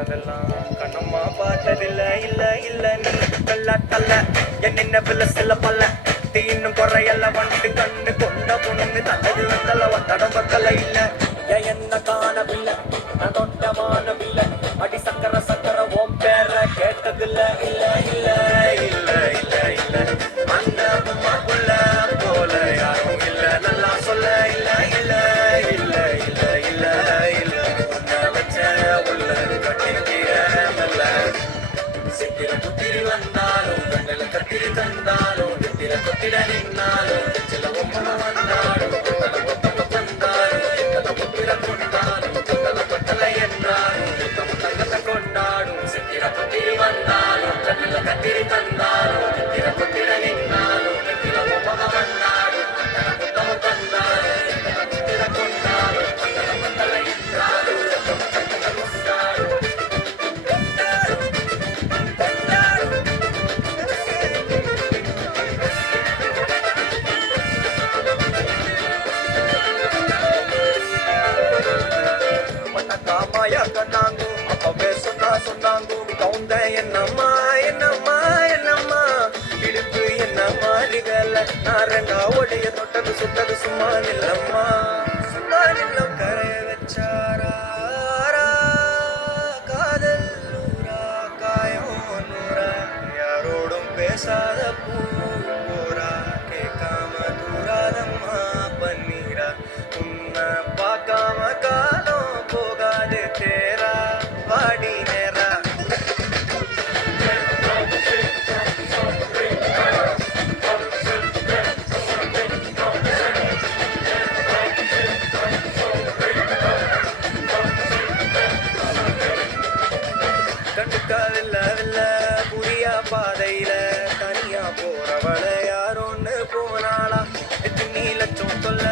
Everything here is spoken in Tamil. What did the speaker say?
அதெல்லாம் கண்ணம்மா பார்த்ததில்ல இல்ல இல்ல நீ தள்ள தள்ள என்ன பிள்ள செல்ல பல்ல தீன்னும் குறையல்ல வந்துட்டு கண்ணு கொண்ட பொண்ணு தந்தது வந்தல தடம் பக்கல இல்ல என்ன காணவில்லை நான் தொட்டமான பில்ல அடி சக்கர சக்கர ஓம் பேர கேட்டதில்ல இல்ல இல்ல இல்ல இல்ல இல்ல அந்த புள்ள போல யாரும் இல்ல நல்லா சொல்ல இல்ல இல்ல இல்ல இல்ல இல்ல இல்ல வச்ச உள்ள கட்டிக்கிறமல்ல சித்திர புத்திரி வந்தாலும் கண்ணில கத்திரி தந்தாலும் நெத்தில கொத்திட நின்னாலும் சில ஒப்பன வந்தாலும் ஒத்தம தந்தாலும் எத்தனை புத்திர கொண்டாலும் கொத்தல கொத்தலை என்றாலும் தங்கத்தை கொண்டாடும் சித்திர புத்திரி வந்தாலும் கண்ணில கத்திரி தந்தாலும் நெத்தில கொத்திட நின்னாலும் நெத்தில ஒப்பன வந்தாலும் ஒத்தம தந்தாலும் எத்தனை புத்திர கொண்டாலும் கொத்தல கொத்தலை என்றாலும் தங்கத்தை கொண்டாடும் சொன்னாங்கோ அப்பவே சொன்னாங்கோ கவுந்த என்னம்மா என்னம்மா என்னம்மா இடுப்பு என்ன மாறுகல நான் ரெண்டா உடைய தொட்டது சுட்டது சும்மா நில்லம்மா சும்மா நில்லம் கரைய வச்சாரா காதல் நூறா காயம் நூறா யாரோடும் பேசாத பூ போரா கேட்காம தூராதம்மா பன்னீரா உன்னை பார்க்காம காலம் போகாது தேரா வாடி நேரா கண்டுக்காதில்ல புரியா பாதையில தனியா போறவள யாரோன்னு போனாளா எத்தனை லட்சம் சொல்ல